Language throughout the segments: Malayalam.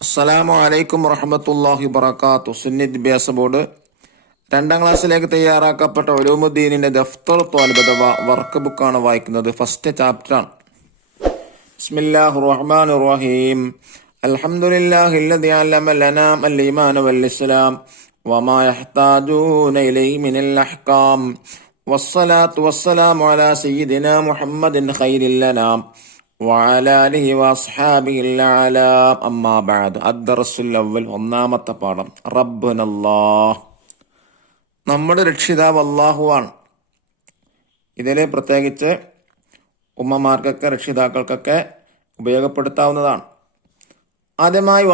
അസ്സലാമു അലൈക്കും വറഹ്മത്തുള്ളാഹി വബറകാതുഹു. സുന്നി വിദ്യാഭ്യാസ ബോർഡ് 2ാം ക്ലാസ്സിലേക്ക് തയ്യാറാക്കപ്പെട്ട ഉലൂമുദ്ദീനിന്റെ ദഫ്തർ ത്വാലിബ് അഥവാ വർക്ക് ബുക്കാണ് വായിക്കുന്നത്. ഫസ്റ്റ് ചാപ്റ്ററാണ്. ബിസ്മില്ലാഹിർ റഹ്മാനിർ റഹീം. അൽഹംദുലില്ലാഹില്ലദീ അല്ലമ ലനാ അൽ ഈമാന വൽ ഇസ്ലാം വമാ യഹ്താജൂന ഇലൈഹി മിനൽ അഹ്കാം വസ്സലാത്തു വസ്സലാമു അലാ സയ്യിദിനാ മുഹമ്മദിൻ ഖൈരിൽ ലനാം വഅലാ ആലിഹി വഅസ്ഹാബിഹിൽ അഅലാ. അമ്മാ ബഅദ്. അദ്ദർസുൽ അവ്വൽ, ഒന്നാമത്തെ പാഠം. റബ്ബുനല്ലാഹ്, നമ്മുടെ രക്ഷിതാവ് അല്ലാഹുവാണ്. ഇതിൽ പ്രത്യേകിച്ച് ഉമ്മമാർക്കൊക്കെ രക്ഷിതാക്കൾക്കൊക്കെ ഉപയോഗപ്പെടുത്താവുന്നതാണ്. ആദ്യമായി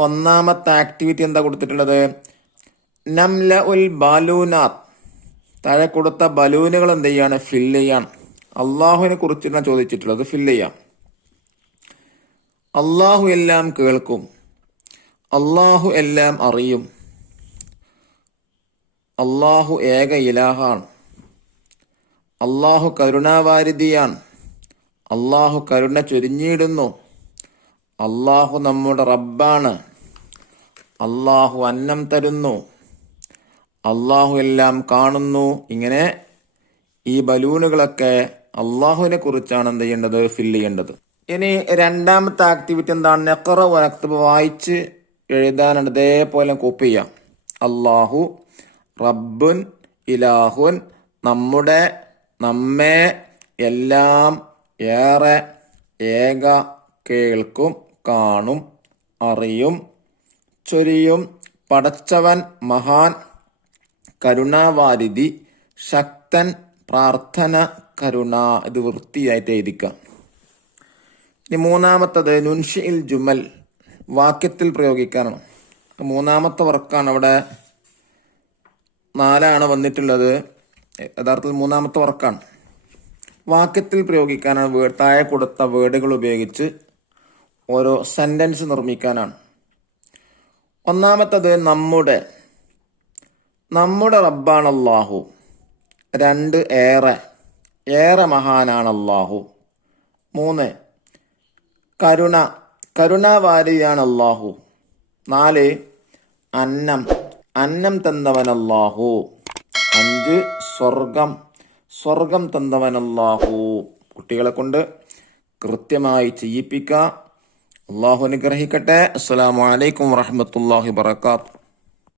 ഒന്നാമത്തെ ആക്ടിവിറ്റി എന്താ കൊടുത്തിട്ടുള്ളത്? നംല ഉൽ ബാലൂനാത്ത്. താഴെ കൊടുത്ത ബലൂനുകൾ എന്ത് ചെയ്യാണ്? ഫില്ല് ചെയ്യാണ്. അള്ളാഹുവിനെ കുറിച്ചാണ് ചോദിച്ചിട്ടുള്ളത്. ഫില്ല് ചെയ്യാം. അള്ളാഹു എല്ലാം കേൾക്കും, അള്ളാഹു എല്ലാം അറിയും, അള്ളാഹു ഏക ഇലാഹാണ്, അള്ളാഹു കരുണാവാരിധിയാണ്, അള്ളാഹു കരുണ ചൊരിഞ്ഞിടുന്നു, അള്ളാഹു നമ്മുടെ റബ്ബാണ്, അള്ളാഹു അന്നം തരുന്നു, അള്ളാഹു എല്ലാം കാണുന്നു. ഇങ്ങനെ ഈ ബലൂണുകളൊക്കെ അള്ളാഹുവിനെ കുറിച്ചാണ് എന്ത് ചെയ്യേണ്ടത്? ഫില്ല് ചെയ്യേണ്ടത്. ഇനി രണ്ടാമത്തെ ആക്ടിവിറ്റി എന്താണ്? നെഖറ വനക്തബ്, വായിച്ച് എഴുതാനാണ്. ഇതേപോലെ കോപ്പി ചെയ്യാം. അള്ളാഹു റബ്ബുൻ ഇലാഹുൻ, നമ്മുടെ, നമ്മെ, എല്ലാം, ഏറെ, ഏക, കേൾക്കും, കാണും, അറിയും, ചൊരിയും, പടച്ചവൻ, മഹാൻ, കരുണാവാരിധി, ശക്തൻ, പ്രാർത്ഥന, കരുണ. ഇത് വൃത്തിയായിട്ട് എഴുതിക്കാം. ഇനി മൂന്നാമത്തത് നുൻഷിൽ ജുമൽ, വാക്യത്തിൽ പ്രയോഗിക്കാനാണ്. മൂന്നാമത്തെ വർക്കാണ്. അവിടെ 4 വന്നിട്ടുള്ളത്. യഥാർത്ഥത്തിൽ മൂന്നാമത്തെ വർക്കാണ്. വാക്യത്തിൽ പ്രയോഗിക്കാനാണ്. താഴെ കൊടുത്ത വേർഡുകൾ ഉപയോഗിച്ച് ഓരോ സെന്റൻസ് നിർമ്മിക്കാനാണ്. ഒന്നാമത്തത് നമ്മുടെ റബ്ബാണ് അല്ലാഹു. 2 ഏറെ മഹാനാണ് അല്ലാഹു. 3 കരുണാവാരിയാണ് അല്ലാഹു. 4 അന്നം തന്നവൻ അല്ലാഹു. 5 സ്വർഗം തന്നവൻ അല്ലാഹു. കുട്ടികളെ കൊണ്ട് കൃത്യമായി ചെയ്യിപ്പിക്കുക. അല്ലാഹു അനുഗ്രഹിക്കട്ടെ. അസ്സലാമു അലൈക്കും വറഹ്മത്തുള്ളാഹി വബറകാതുഹു.